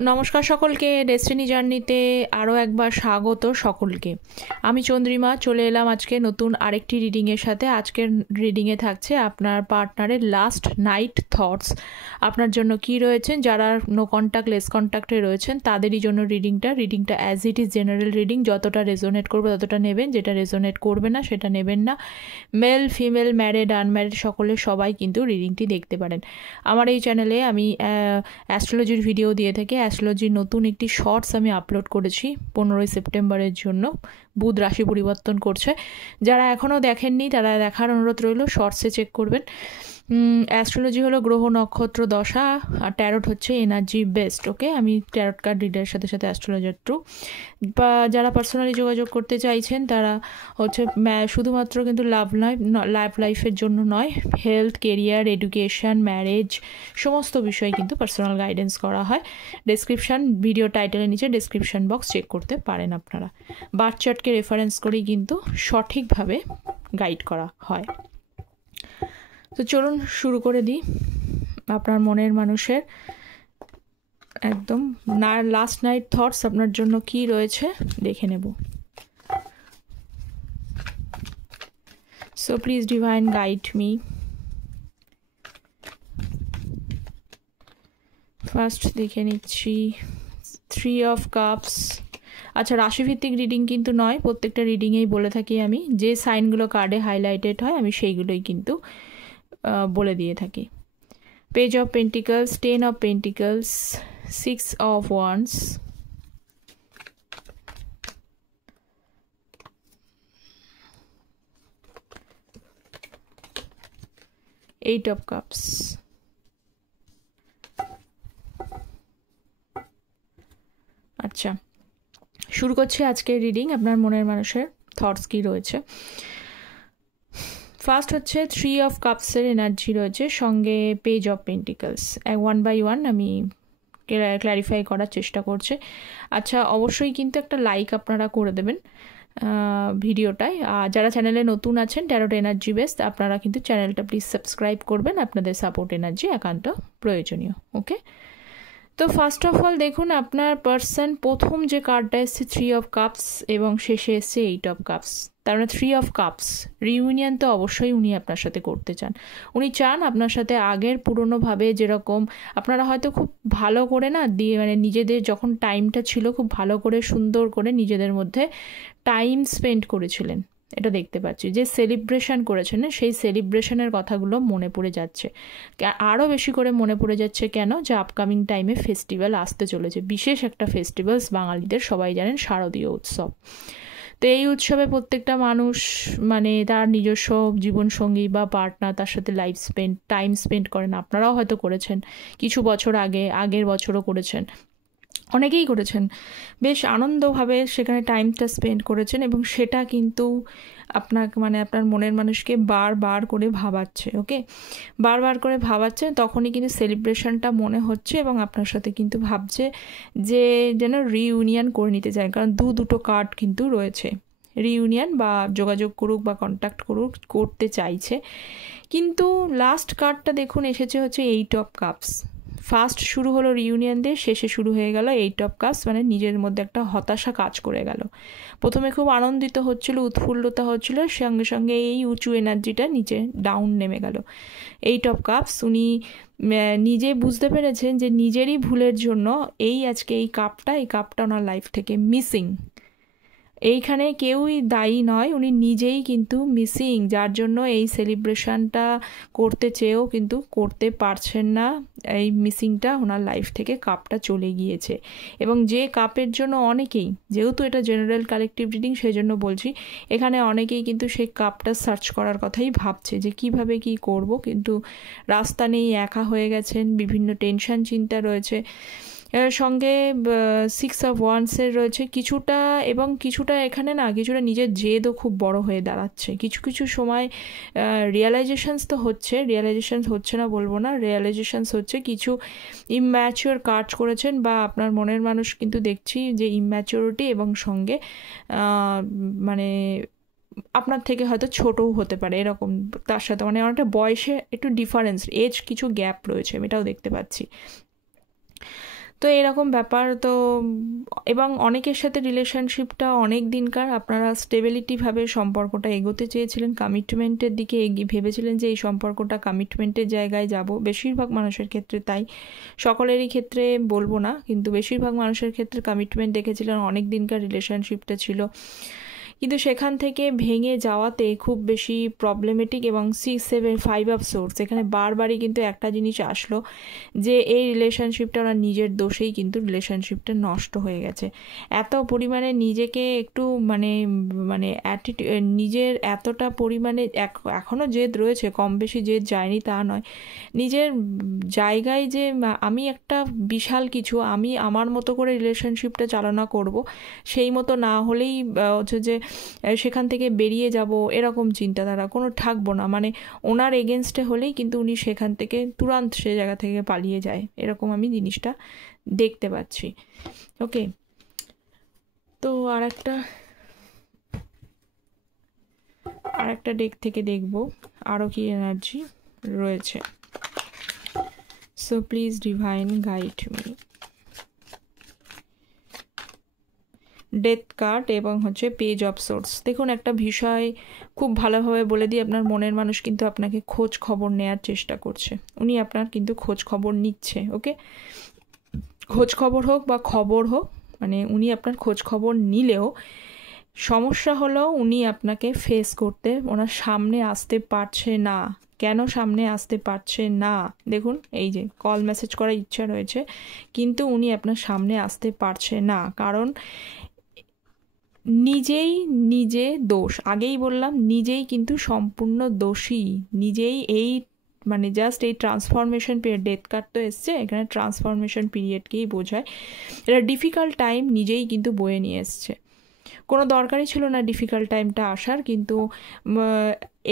নমস্কার সকলকে, ডেস্টিনি জার্নিতে আরও একবার স্বাগত সকলকে। আমি চন্দ্রিমা চলে এলাম আজকে নতুন আরেকটি রিডিংয়ের সাথে। আজকের রিডিংয়ে থাকছে আপনার পার্টনারের লাস্ট নাইট থটস। আপনার জন্য কি রয়েছেন, যারা নো কন্ট্যাক্ট লেস কন্ট্যাক্টে রয়েছেন তাদেরই জন্য রিডিংটা as it is general reading. যতটা রেজোনেট করবে ততটা নেবেন, যেটা রেজোনেট করবে না সেটা নেবেন না। মেল ফিমেল ম্যারিড আনম্যারিড সকলের সবাই কিন্তু রিডিংটি দেখতে পারেন। আমার এই চ্যানেলে আমি অ্যাস্ট্রোলজির ভিডিও দিয়ে থাকি। অ্যাস্ট্রোলজির নতুন একটি শর্টস আমি আপলোড করেছি 15ই সেপ্টেম্বরের জন্য। বুধ রাশি পরিবর্তন করছে, যারা এখনও দেখেননি তারা দেখার অনুরোধ রইল, শর্টসে চেক করবেন। অ্যাস্ট্রোলজি হলো গ্রহ নক্ষত্র দশা, আর ট্যারোট হচ্ছে এনার্জি বেস্ট। ওকে, আমি ট্যারোট কার্ড রিডারের সাথে সাথে অ্যাস্ট্রোলজার ট্রু। বা যারা পার্সোনালি যোগাযোগ করতে চাইছেন তারা হচ্ছে শুধুমাত্র কিন্তু লাইফের জন্য নয়, হেলথ, কেরিয়ার, এডুকেশন, ম্যারেজ সমস্ত বিষয়ে কিন্তু পার্সোনাল গাইডেন্স করা হয়। ডেসক্রিপশান, ভিডিও টাইটেলের নিচে ডেসক্রিপশান বক্স চেক করতে পারেন আপনারা। বার্থ চার্টকে রেফারেন্স করেই কিন্তু সঠিকভাবে গাইড করা হয়। তো চলুন শুরু করে দিই। আপনার মনের মানুষের একদম লাস্ট নাইট থটস আপনার জন্য কি রয়েছে দেখে নেব। So please divine guide me. First দেখে নিচ্ছি 3 অফ কাপস। আচ্ছা, রাশিভিত্তিক রিডিং কিন্তু নয়, প্রত্যেকটা রিডিংয়েই বলে থাকি আমি যে সাইনগুলো কার্ডে হাইলাইটেড হয় আমি সেইগুলোই কিন্তু বলে দিয়ে থাকি। Page of pentacles, 10 of pentacles, 6 of wands, eight of cups. আচ্ছা, শুরু করছি আজকের রিডিং। আপনার মনের মানুষের থটস কি রয়েছে। ফার্স্ট হচ্ছে 3 অফ কাপসের এনার্জি রয়েছে, সঙ্গে পেজ অফ পেন্টিকলস। 1 বাই 1 আমি ক্ল্যারিফাই করার চেষ্টা করছি। আচ্ছা, অবশ্যই কিন্তু একটা লাইক আপনারা করে দেবেন ভিডিওটায়। আর যারা চ্যানেলে নতুন আছেন, ট্যারোট এনার্জি বেস্ট, আপনারা কিন্তু চ্যানেলটা প্লিজ সাবস্ক্রাইব করবেন। আপনাদের সাপোর্ট এনার্জি একান্ত প্রয়োজনীয়। ওকে, তো ফার্স্ট অফ অল দেখুন আপনার পার্সন, প্রথম যে কার্ডটা এসছে 3 অফ কাপস এবং শেষে এসছে 8 অফ কাপস। তার মানে 3 অফ কাপস রিউনিয়ন তো অবশ্যই উনি আপনার সাথে করতে চান। উনি চান আপনার সাথে আগের পুরনোভাবে যেরকম আপনারা হয়তো খুব ভালো করে না দিয়ে, মানে নিজেদের যখন টাইমটা ছিল খুব ভালো করে সুন্দর করে নিজেদের মধ্যে টাইম স্পেন্ড করেছিলেন, এটা দেখতে পাচ্ছি। যে সেলিব্রেশন করেছেন সেই সেলিব্রেশনের কথাগুলো মনে পড়ে যাচ্ছে, আরও বেশি করে মনে পড়ে যাচ্ছে। কেন? যে আপকামিং টাইমে ফেস্টিভ্যাল আসতে চলেছে, বিশেষ একটা ফেস্টিভ্যালস বাঙালিদের, সবাই জানেন, শারদীয় উৎসব। তো এই উৎসবে প্রত্যেকটা মানুষ মানে তার নিজস্ব জীবনসঙ্গী বা পার্টনার, তার সাথে টাইম স্পেন্ড করেন। আপনারাও হয়তো করেছেন কিছু বছর আগে, আগের বছরও করেছেন, অনেকেই করেছেন। বেশ আনন্দভাবে সেখানে টাইমটা স্পেন্ড করেছেন এবং সেটা কিন্তু আপনাকে মানে আপনার মনের মানুষকে বারবার করে ভাবাচ্ছে। ওকে, বারবার করে ভাবাচ্ছে, তখনই কিন্তু সেলিব্রেশনটা মনে হচ্ছে এবং আপনার সাথে কিন্তু ভাবছে যে যেন রিইউনিয়ন করে নিতে চায়। কারণ দুটো কার্ড কিন্তু রয়েছে, রিইউনিয়ন বা যোগাযোগ করুক বা কন্ট্যাক্ট করতে চাইছে। কিন্তু লাস্ট কার্ডটা দেখুন এসেছে হচ্ছে 8 অফ কাপস। ফার্স্ট শুরু হলো রিউনিয়ন দিয়ে, শেষে শুরু হয়ে গেল 8 অফ কাপস, মানে নিজের মধ্যে একটা হতাশা কাজ করে গেল। প্রথমে খুব আনন্দিত হচ্ছিল, উৎফুল্লতা হচ্ছিল, সঙ্গে সঙ্গে এই উঁচু এনার্জিটা নিচে ডাউন নেমে গেল। 8 অফ কাপস, উনি নিজে বুঝতে পেরেছেন যে নিজেরই ভুলের জন্য আজকে এই কাপটা ওনার লাইফ থেকে মিসিং। এইখানে কেউই দায়ী নয়, উনি নিজেই কিন্তু মিসিং, যার জন্য এই সেলিব্রেশনটা করতে চেয়েও কিন্তু করতে পারছেন না। এই মিসিংটা ওনার লাইফ থেকে কাপটা চলে গিয়েছে। এবং যে কাপের জন্য অনেকেই, যেহেতু এটা জেনারেল কালেকটিভ রিডিং সেই জন্য বলছি, এখানে অনেকেই কিন্তু সেই কাপটা সার্চ করার কথাই ভাবছে যে কিভাবে কি করব, কিন্তু রাস্তা নেই, একা হয়ে গেছেন, বিভিন্ন টেনশন চিন্তা রয়েছে। এর সঙ্গে 6 অফ ওয়ান্ডসের রয়েছে কিছুটা, এবং কিছুটা এখানে না কিছুটা নিজের জেদও খুব বড় হয়ে দাঁড়াচ্ছে। কিছু সময় রিয়েলাইজেশনস হচ্ছে না বলবো না, রিয়েলাইজেশনস হচ্ছে। কিছু ইম্যাচিওর কাজ করেছেন বা আপনার মনের মানুষ কিন্তু দেখছি যে ইম্যাচিওরিটি এবং সঙ্গে মানে আপনার থেকে হয়তো ছোটও হতে পারে, এরকম তার সাথে মানে অনেকটা বয়সে একটু ডিফারেন্স, এজ কিছু গ্যাপ রয়েছে, আমি এটাও দেখতে পাচ্ছি। তো এরকম ব্যাপার তো। এবং অনেকের সাথে রিলেশনশিপটা অনেক দিনকার, আপনারা স্টেবিলিটিভাবে সম্পর্কটা এগোতে চেয়েছিলেন, কমিটমেন্টের দিকে ভেবেছিলেন যে এই সম্পর্কটা কমিটমেন্টের জায়গায় যাব। বেশিরভাগ মানুষের ক্ষেত্রে তাই, সকলেরই ক্ষেত্রে বলবো না, কিন্তু বেশিরভাগ মানুষের ক্ষেত্রে কমিটমেন্ট দেখেছিলেন, অনেক দিনকার রিলেশনশিপটা ছিল। কিন্তু সেখান থেকে ভেঙে যাওয়াতে খুব বেশি প্রবলেমেটিক, এবং 6, 7, 5 অফ সোর্স এখানে বারবারই কিন্তু একটা জিনিস আসলো যে এই রিলেশনশিপটা ওনার নিজের দোষেই কিন্তু রিলেশনশিপটা নষ্ট হয়ে গেছে। এত পরিমাণে নিজেকে একটু মানে মানে নিজের এতটা পরিমাণে এখনও জেদ রয়েছে, কম বেশি জেদ যায়নি তা নয়, নিজের জায়গায় যে আমি একটা বিশাল কিছু, আমি আমার মতো করে রিলেশনশিপটা চালনা করব, সেই মতো না হলেই হচ্ছে যে সেখান থেকে বেরিয়ে যাব, এরকম চিন্তাধারা কোনো থাকবো না, মানে ওনার এগেনস্টে হলেই কিন্তু উনি সেখান থেকে তুরন্ত সে জায়গা থেকে পালিয়ে যায়, এরকম আমি জিনিসটা দেখতে পাচ্ছি। ওকে, তো আর একটা ডেক থেকে দেখব আরও কি এনার্জি রয়েছে। So please divine guide me. Death card এবং হচ্ছে পেজ অফ সোর্স। দেখুন, একটা বিষয় খুব ভালোভাবে বলে দিই, আপনার মনের মানুষ কিন্তু আপনাকে খোঁজ খবর নেওয়ার চেষ্টা করছে, উনি আপনার কিন্তু খোঁজ খবর নিচ্ছে। ওকে, খোঁজ খবর হোক বা খবর হোক, মানে উনি আপনার খোঁজ খবর নিলেও সমস্যা হলো উনি আপনাকে ফেস করতে, ওনার সামনে আসতে পারছে না। কেন সামনে আসতে পারছে না? দেখুন, এই যে কল মেসেজ করার ইচ্ছা রয়েছে, কিন্তু উনি আপনার সামনে আসতে পারছে না, কারণ নিজে দোষ। আগেই বললাম, নিজেই কিন্তু সম্পূর্ণ দোষী, নিজেই এই মানে জাস্ট এই ট্রান্সফরমেশন পিরিয়ড, ডেথ কার্ড তো এসছে এখানে, ট্রান্সফরমেশন পিরিয়ডকেই বোঝায়। এটা ডিফিকাল্ট টাইম নিজেই কিন্তু বয়ে নিয়ে এসছে, কোনো দরকারই ছিল না ডিফিকাল্ট টাইমটা আসার, কিন্তু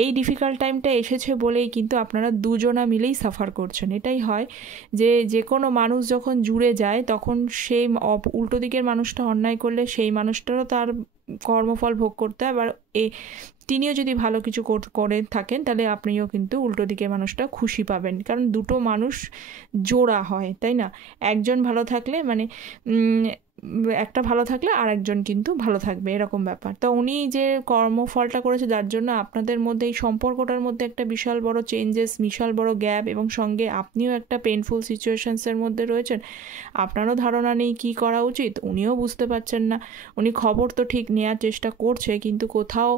এই ডিফিকাল্ট টাইমটা এসেছে বলেই কিন্তু আপনারা দুজনা মিলেই সাফার করছেন। এটাই হয় যে কোনো মানুষ যখন জুড়ে যায় তখন সেই উল্টো দিকের মানুষটা অন্যায় করলে সেই মানুষটারও তার কর্মফল ভোগ করতে হয়, আবার তিনিও যদি ভালো কিছু করে থাকেন তাহলে আপনিও কিন্তু উল্টো দিকের মানুষটা খুশি পাবেন, কারণ দুটো মানুষ জোড়া হয়, তাই না? একজন ভালো থাকলে মানে একটা ভালো থাকলে আর একজন কিন্তু ভালো থাকবে, এরকম ব্যাপার। তো উনি যে কর্মফলটা করেছে যার জন্য আপনাদের মধ্যে এই সম্পর্কটার মধ্যে একটা বিশাল বড় চেঞ্জেস, বিশাল বড় গ্যাপ, এবং সঙ্গে আপনিও একটা পেনফুল সিচুয়েশনসের মধ্যে রয়েছেন, আপনারও ধারণা নেই কি করা উচিত, উনিও বুঝতে পারছেন না। উনি খবর তো ঠিক নেওয়ার চেষ্টা করছে, কিন্তু কোথাও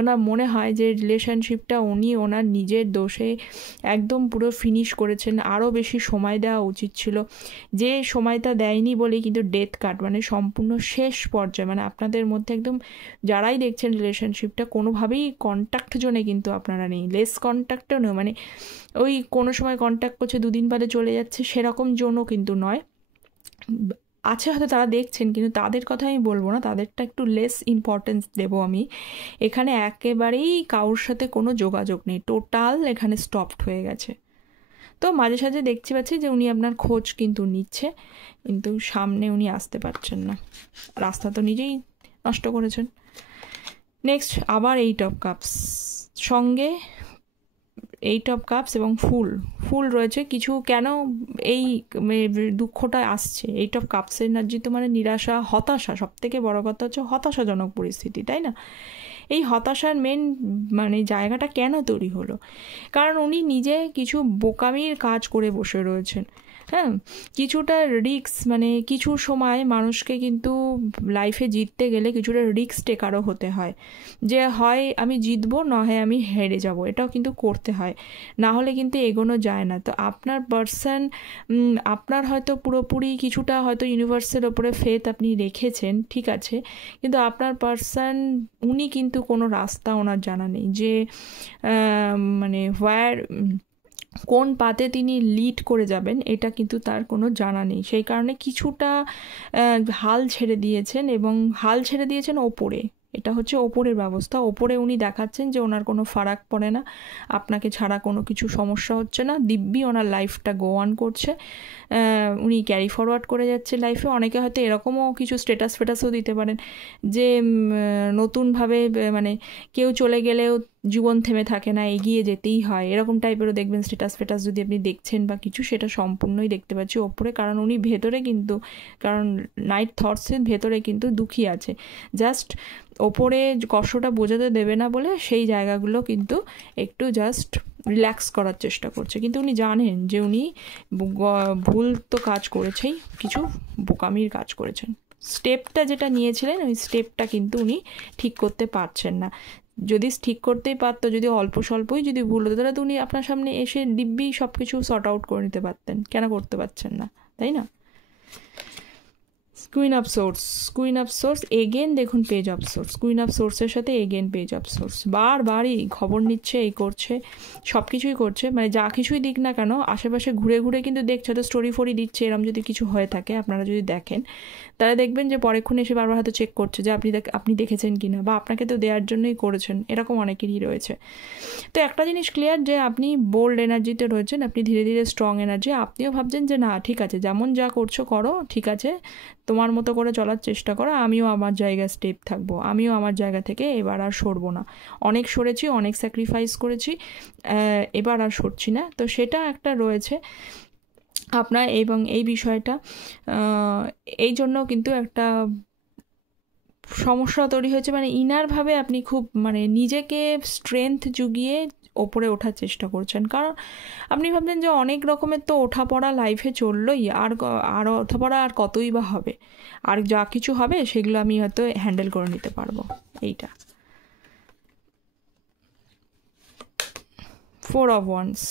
ওনার মনে হয় যে রিলেশনশিপটা উনি ওনার নিজের দোষে একদম পুরো ফিনিশ করেছেন, আরও বেশি সময় দেওয়া উচিত ছিল, যে সময়টা দেয়নি বলেই কিন্তু ডেথ কার্ড মানে সম্পূর্ণ শেষ পর্যায়ে, মানে আপনাদের মধ্যে একদম যারাই দেখছেন রিলেশনশিপটা কোনোভাবেই কন্ট্যাক্ট জোনে কিন্তু আপনারা নেই, লেস কন্ট্যাক্টও নেই, মানে ওই কোনো সময় কন্ট্যাক্ট করছে দুদিন বাদে চলে যাচ্ছে সেরকম জোনও কিন্তু নয়। আছে হয়তো তারা দেখছেন, কিন্তু তাদের কথা আমি বলবো না, তাদেরটা একটু লেস ইম্পর্টেন্স দেবো আমি। এখানে একেবারেই কারোর সাথে কোনো যোগাযোগ নেই, টোটাল এখানে স্টপড হয়ে গেছে। তো মাঝে সাঝে দেখতে পাচ্ছি যে উনি আপনার খোঁজ কিন্তু নিচ্ছে, কিন্তু সামনে উনি আসতে পারছেন না, রাস্তা তো নিজেই নষ্ট করেছেন। নেক্সট আবার 8 অফ কাপস, সঙ্গে 8 অফ কাপস এবং ফুল রয়েছে। কিছু কেন এই দুঃখটা আসছে? 8 অফ কাপসের এনার্জি তো মানে নিরাশা, হতাশা, সব থেকে বড় কথা হচ্ছে হতাশাজনক পরিস্থিতি, তাই না? এই হতাশার মেন মানে জায়গাটা কেন তৈরি হলো? কারণ উনি নিজে কিছু বোকামির কাজ করে বসে রয়েছেন। হ্যাঁ, কিছুটা রিস্ক, মানে কিছু সময় মানুষকে কিন্তু লাইফে জিততে গেলে কিছুটা রিস্ক টেকারও হতে হয়, যে হয় আমি জিতবো না হয় আমি হেরে যাব, এটাও কিন্তু করতে হয়, না হলে কিন্তু এগোনো যায় না। তো আপনার পার্সন, আপনার হয়তো পুরোপুরি কিছুটা হয়তো ইউনিভার্সের ওপরে ফেথ আপনি রেখেছেন, ঠিক আছে, কিন্তু আপনার পার্সন উনি কিন্তু কোনো রাস্তা ওনার জানা নেই, যে মানে কোন পাতে তিনি লিড করে যাবেন এটা কিন্তু তার কোনো জানা নেই, সেই কারণে কিছুটা হাল ছেড়ে দিয়েছেন, এবং হাল ছেড়ে দিয়েছেন ওপরে। এটা হচ্ছে ওপরের ব্যবস্থা, ওপরে উনি দেখাচ্ছেন যে ওনার কোনো ফারাক পড়ে না, আপনাকে ছাড়া কোনো কিছু সমস্যা হচ্ছে না, দিব্যি ওনার লাইফটা গো অন করছে, উনি ক্যারি ফরওয়ার্ড করে যাচ্ছে লাইফে। অনেকে হয়তো এরকমও কিছু স্টেটাসও দিতে পারেন যে নতুনভাবে মানে কেউ চলে গেলেও জীবন থেমে থাকে না, এগিয়ে যেতেই হয়, এরকম টাইপেরও দেখবেন স্ট্যাটাস ফেটাস যদি আপনি দেখছেন বা কিছু, সেটা সম্পূর্ণই দেখতে পাচ্ছি ওপরে। কারণ উনি ভেতরে কিন্তু, কারণ নাইট থটসের ভেতরে কিন্তু দুঃখী আছে, জাস্ট ওপরে কষ্টটা বোঝাতে দেবে না বলে সেই জায়গাগুলো কিন্তু একটু জাস্ট রিল্যাক্স করার চেষ্টা করছে। কিন্তু উনি জানেন যে উনি ভুল তো কাজ করেছেই, কিছু বোকামির কাজ করেছেন। স্টেপটা যেটা নিয়েছিলেন ওই স্টেপটা কিন্তু উনি ঠিক করতে পারছেন না। যদি ঠিক করতেই পারতো, যদি অল্প স্বল্পই যদি ভুল হতো, তাহলে তো উনি আপনার সামনে এসে দিব্যি সব কিছু সর্ট আউট করে নিতে পারতেন। কেন করতে পারছেন না, তাই না? কুইন অফ সোর্স এগেন দেখুন page of swords, queen of সোর্সের সাথে এগেন পেজ অফ সোর্স, বারবারই খবর নিচ্ছে, এই করছে, সব কিছুই করছে, মানে যা কিছুই দিক না কেন আশেপাশে ঘুরে ঘুরে কিন্তু দেখছে, তো স্টোরি ফোরি দিচ্ছে। এরম যদি কিছু হয়ে থাকে আপনারা যদি দেখেন, তাহলে দেখবেন যে পরেক্ষণ এসে বারবার হয়তো চেক করছে যে আপনি দেখেছেন কি না, বা আপনাকে তো দেওয়ার জন্যই করেছেন, এরকম অনেকেরই রয়েছে। তো একটা জিনিস ক্লিয়ার যে আপনি বোল্ড এনার্জিতে রয়েছেন, আপনি ধীরে ধীরে স্ট্রং এনার্জি, আপনিও ভাবছেন যে না ঠিক আছে, যেমন যা করছো করো, ঠিক আছে, তোমার মতো করে চলার চেষ্টা করো, আমিও আমার জায়গায় স্টেপ থাকবো, আমিও আমার জায়গা থেকে এবার আর সরবো না, অনেক সরেছি, অনেক স্যাক্রিফাইস করেছি, এবার আর সরছি না। তো সেটা একটা রয়েছে আপনার, এবং এই বিষয়টা এই জন্য কিন্তু একটা সমস্যা তৈরি হয়েছে, মানে ইনারভাবে আপনি খুব মানে নিজেকে স্ট্রেংথ জুগিয়ে ওপরে ওঠার চেষ্টা করছেন। কারণ আপনি ভাবছেন যে অনেক রকমের তো ওঠাপড়া লাইফে চললোই, আর ওঠাপড়া আর কতই বা হবে, আর যা কিছু হবে সেগুলো আমি হয়তো হ্যান্ডেল করে নিতে পারবো। এইটা 4 of Wands,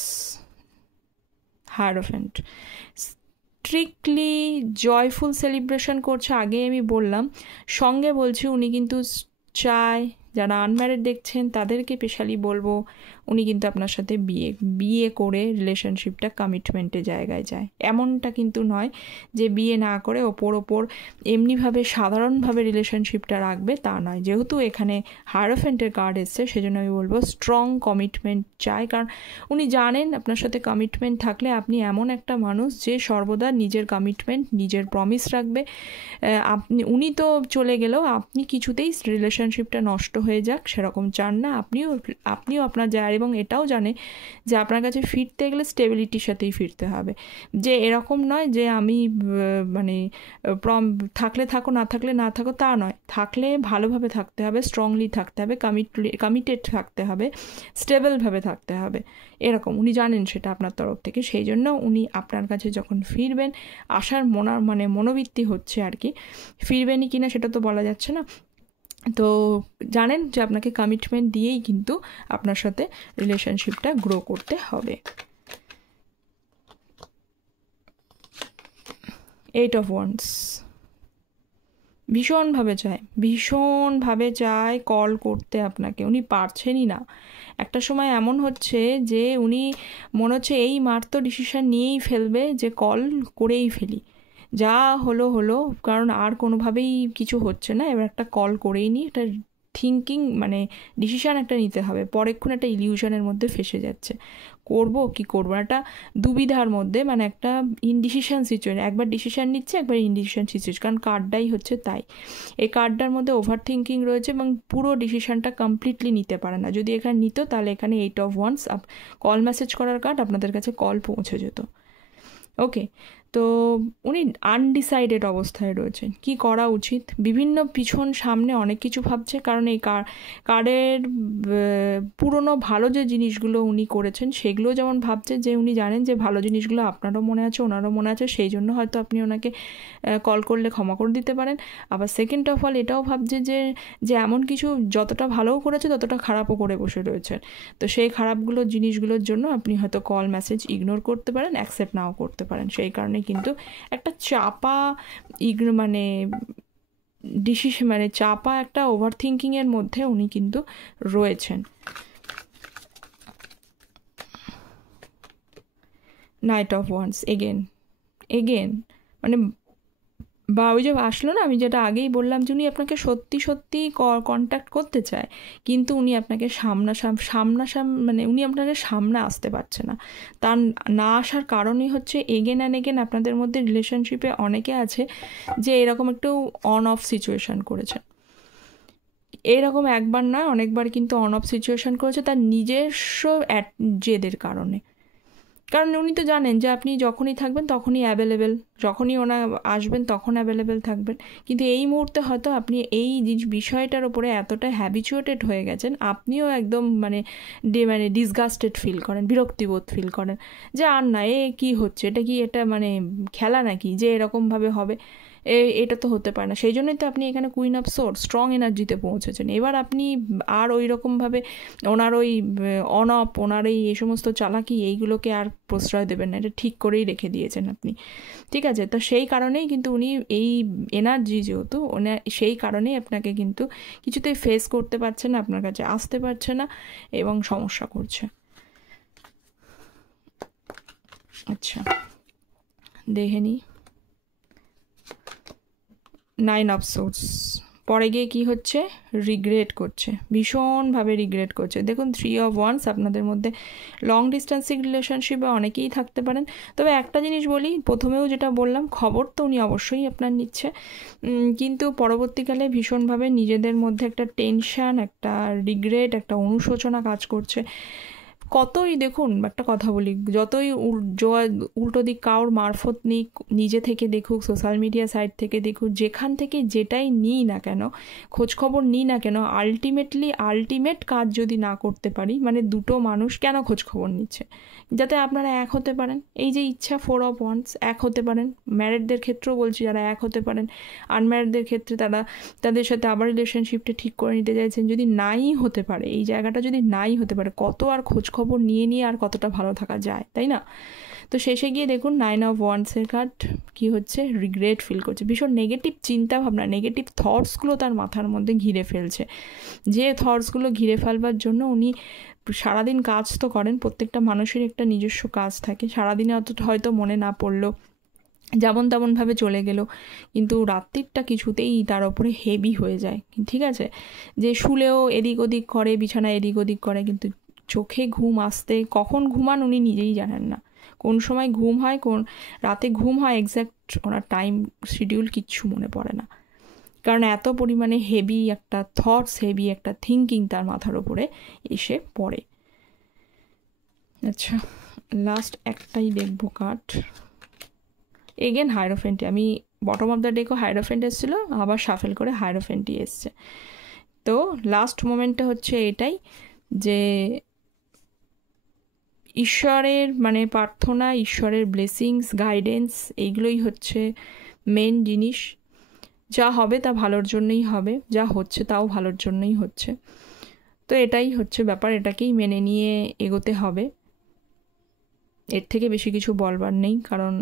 hierophant, strictly joyful celebration করছে। আগে আমি বললাম, সঙ্গে বলছি উনি কিন্তু চায়, যারা আনম্যারিড দেখছেন তাদেরকে স্পেশালি বলবো, উনি কিন্তু আপনার সাথে বিয়ে করে রিলেশনশিপটা কমিটমেন্টের জায়গায় যায়। এমনটা কিন্তু নয় যে বিয়ে না করে ওপর এমনিভাবে সাধারণভাবে রিলেশনশিপটা রাখবে, তা নয়। যেহেতু এখানে হায়ারোফ্যান্টের কার্ড এসছে, সেজন্য আমি বলবো স্ট্রং কমিটমেন্ট চাই। কারণ উনি জানেন আপনার সাথে কমিটমেন্ট থাকলে আপনি এমন একটা মানুষ যে সর্বদা নিজের কমিটমেন্ট, নিজের প্রমিস রাখবে। উনি তো চলে গেলেও আপনি কিছুতেই রিলেশনশিপটা নষ্ট হয়ে যাক সেরকম চান না। আপনিও আপনার যায়, এবং এটাও জানে যে আপনার কাছে ফিরতে গেলে স্টেবিলিটির সাথেই ফিরতে হবে, যে এরকম নয় যে আমি মানে থাকলে থাকো, না থাকলে না থাকো, তা নয়। থাকলে ভালোভাবে থাকতে হবে, স্ট্রংলি থাকতে হবে, কমিটেড থাকতে হবে, স্টেবলভাবে থাকতে হবে, এরকম উনি জানেন সেটা আপনার তরফ থেকে। সেই জন্য উনি আপনার কাছে যখন ফিরবেন, আসার মনোবৃত্তি হচ্ছে আর কি, ফিরবেনই কিনা সেটা তো বলা যাচ্ছে না, তো জানেন যে আপনাকে কমিটমেন্ট দিয়েই কিন্তু আপনার সাথে রিলেশনশিপটা গ্রো করতে হবে। 8 of Wands, ভীষণভাবে চায় কল করতে আপনাকে, উনি পারছেনই না। একটা সময় এমন হচ্ছে যে উনি মনে হচ্ছে এই মাত্র ডিসিশন নিয়েই ফেলবে যে কল করেই ফেলি, যা হলো, কারণ আর কোনোভাবেই কিছু হচ্ছে না, এবার একটা কল করেই নিই, একটা থিঙ্কিং মানে ডিসিশান একটা নিতে হবে। পরেক্ষণ একটা ইলিউশনের মধ্যে ফেসে যাচ্ছে, করব কি করবো, একটা দুবিধার মধ্যে, মানে একটা ইনডিসিশন সিচুয়েশন, একবার ডিসিশন নিচ্ছে, একবার ইনডিসিশন সিচুয়েশন, কারণ কার্ডটাই হচ্ছে তাই। এই কার্ডটার মধ্যে ওভার থিঙ্কিং রয়েছে এবং পুরো ডিসিশনটা কমপ্লিটলি নিতে পারে না। যদি এখানে নিত তাহলে এখানে 8 of Wands কল মেসেজ করার কার্ড, আপনাদের কাছে কল পৌঁছে যেত। ওকে, তো উনি আনডিসাইডেড অবস্থায় রয়েছেন, কি করা উচিত, বিভিন্ন পিছন সামনে অনেক কিছু ভাবছে। কারণ এই কার্ডের পুরনো ভালো যে জিনিসগুলো উনি করেছেন সেগুলো যেমন ভাবছে, যে উনি জানেন যে ভালো জিনিসগুলো আপনারও মনে আছে, ওনারও মনে আছে, সেই জন্য হয়তো আপনি ওনাকে কল করলে ক্ষমা করে দিতে পারেন। আবার সেকেন্ড অফ অল এটাও ভাবছে যে এমন কিছু যতটা ভালোও করেছে ততটা খারাপও করে বসে রয়েছেন, তো সেই খারাপগুলো জিনিসগুলোর জন্য আপনি হয়তো কল মেসেজ ইগনোর করতে পারেন, অ্যাকসেপ্ট নাও করতে পারেন। সেই কারণে কিন্তু একটা চাপা মানে ডিসিশন, মানে চাপা একটা ওভার থিঙ্কিংয়ের মধ্যে উনি কিন্তু রয়েছেন। নাইট অফ ওয়ান্স এগেন মানে বা ওই যে আসলো না, আমি যেটা আগেই বললাম যে উনি আপনাকে সত্যি কন্ট্যাক্ট করতে চায়, কিন্তু উনি আপনাকে মানে উনি আপনাকে সামনে আসতে পারছে না। তার না আসার কারণই হচ্ছে এগেন অ্যান্ড এগেন আপনাদের মধ্যে রিলেশনশিপে অনেকে আছে যে এরকম একটু অন অফ সিচুয়েশন করেছেন, এইরকম একবার নয়, অনেকবার কিন্তু অন অফ সিচুয়েশন করেছে তার নিজস্ব জেদের কারণে। কারণ উনি তো জানেন যে আপনি যখনই থাকবেন তখনই অ্যাভেলেবেল, যখনই ওনার আসবেন তখন অ্যাভেলেবেল থাকবেন। কিন্তু এই মুহূর্তে হয়তো আপনি এই বিষয়টার ওপরে এতটা হ্যাবিচুয়েটেড হয়ে গেছেন, আপনিও একদম মানে ডিসগাস্টেড ফিল করেন, বিরক্তিবোধ ফিল করেন যে আর না, এ কী হচ্ছে, এটা মানে খেলা নাকি যে এরকমভাবে হবে, এটা তো হতে পারে না। সেই জন্যই তো আপনি এখানে কুইন অফ সোর্স স্ট্রং এনার্জিতে পৌঁছেছেন। এবার আপনি আর ওই রকমভাবে ওনার ওই ওনার এই সমস্ত চালাকি এইগুলোকে আর প্রশ্রয় দেবেন না, এটা ঠিক করেই রেখে দিয়েছেন আপনি, ঠিক আছে? তো সেই কারণেই কিন্তু উনি এই এনার্জি যেহেতু সেই কারণেই আপনাকে কিন্তু কিছুতেই ফেস করতে পারছে না, আপনার কাছে আসতে পারছে না এবং সমস্যা করছে। আচ্ছা, দেখে নিই 9 অফ সোর্স। পরে গিয়ে কী হচ্ছে, রিগ্রেট করছে, ভীষণভাবে রিগ্রেট করছে। দেখুন 3 অফ ওয়ান্স, আপনাদের মধ্যে লং ডিস্টেন্সিং রিলেশনশিপে অনেকেই থাকতে পারেন। তবে একটা জিনিস বলি, প্রথমেও যেটা বললাম, খবর তো উনি অবশ্যই আপনার নিচ্ছে, কিন্তু পরবর্তীকালে ভীষণভাবে নিজেদের মধ্যে একটা টেনশান, একটা রিগ্রেট, একটা অনুশোচনা কাজ করছে। কতই দেখুন, একটা কথা বলি, যতই উল্টো দিক কারোর মারফত নিক, নিজে থেকে দেখুক, সোশ্যাল মিডিয়া সাইট থেকে দেখুক, যেখান থেকে যেটাই নিই না কেন, খোঁজখবর নিই না কেন, আলটিমেট কাজ যদি না করতে পারি, মানে দুটো মানুষ কেন খোঁজখবর নিচ্ছে? যাতে আপনারা এক হতে পারেন। এই যে ইচ্ছা 4 অফ ওয়ান্স, এক হতে পারেন। ম্যারিডদের ক্ষেত্রেও বলছি, যারা এক হতে পারেন। আনম্যারিডদের ক্ষেত্রে তাদের সাথে আবার রিলেশনশিপটা ঠিক করে নিতে চাইছেন, যদি নাই হতে পারে, এই জায়গাটা যদি নাই হতে পারে, কত আর খোঁজখবর নিয়ে আর কতটা ভালো থাকা যায়, তাই না? তো শেষে গিয়ে দেখুন 9 অফ ওয়ান্সের কার্ড কী হচ্ছে, রিগ্রেট ফিল করছে, ভীষণ নেগেটিভ চিন্তাভাবনা, নেগেটিভ থটসগুলো তার মাথার মধ্যে ঘিরে ফেলছে। যে থটসগুলো ঘিরে ফেলবার জন্য উনি সারাদিন কাজ তো করেন, প্রত্যেকটা মানুষের একটা নিজস্ব কাজ থাকে, সারাদিনে অতটা হয়তো মনে না পড়লো, যেমন তেমনভাবে চলে গেল, কিন্তু রাত্রিটা কিছুতেই তার ওপরে হেভি হয়ে যায়, ঠিক আছে? যে শুলেও এদিক ওদিক করে, বিছানা এদিক ওদিক করে, কিন্তু চোখে ঘুম আসতে কখন ঘুমান উনি নিজেই জানেন না, কোন সময় ঘুম হয়, কোন রাতে ঘুম হয়, এক্স্যাক্ট ওনার টাইম শিডিউল কিচ্ছু মনে পড়ে না, কারণ এত পরিমাণে হেভি একটা থটস, হেভি একটা থিঙ্কিং তার মাথার ওপরে এসে পড়ে। আচ্ছা, লাস্ট একটাই দেখবো কার্ড, এগেন হাইরোফেন্টি। আমি বটম অফ দ্য ডেকও হাইরোফেন্ট এসেছিলো, আবার শাফেল করে হাইরোফেন্টি এসছে। তো লাস্ট মোমেন্টটা হচ্ছে এটাই যে ঈশ্বরের মানে প্রার্থনা, ঈশ্বরের ব্লেসিংস, গাইডেন্স, এইগুলোই হচ্ছে মেন জিনিস। যা হবে তা ভালোর জন্যই হবে, যা হচ্ছে তাও ভালোর জন্যই হচ্ছে। তো এটাই হচ্ছে ব্যাপার, এটাকেই মেনে নিয়ে এগোতে হবে, এর থেকে বেশি কিছু বলবার নেই। কারণ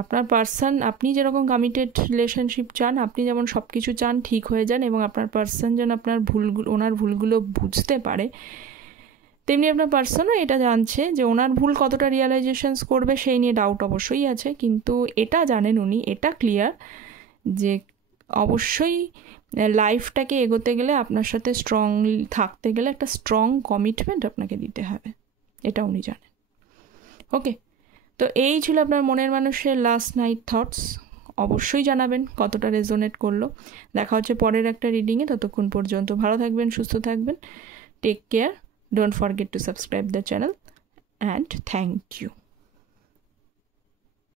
আপনার পার্সন, আপনি যেরকম কমিটেড রিলেশনশিপ চান, আপনি যেমন সব কিছু চান ঠিক হয়ে যান এবং আপনার পার্সন যেন আপনার ওনার ভুলগুলো বুঝতে পারে, তেমনি আপনার পার্সনও এটা জানছে যে ওনার ভুল কতটা রিয়ালাইজেশনস করবে সেই নিয়ে ডাউট অবশ্যই আছে, কিন্তু এটা জানেন উনি, এটা ক্লিয়ার যে অবশ্যই লাইফটাকে এগোতে গেলে, আপনার সাথে স্ট্রংলি থাকতে গেলে একটা স্ট্রং কমিটমেন্ট আপনাকে দিতে হবে, এটা উনি জানেন। ওকে, তো এই ছিল আপনার মনের মানুষের লাস্ট নাইট থটস। অবশ্যই জানাবেন কতটা রেজোনেট করলো। দেখা হচ্ছে পরের একটা রিডিংয়ে, ততক্ষণ পর্যন্ত ভালো থাকবেন, সুস্থ থাকবেন, take care, don't forget to subscribe the channel, and thank you.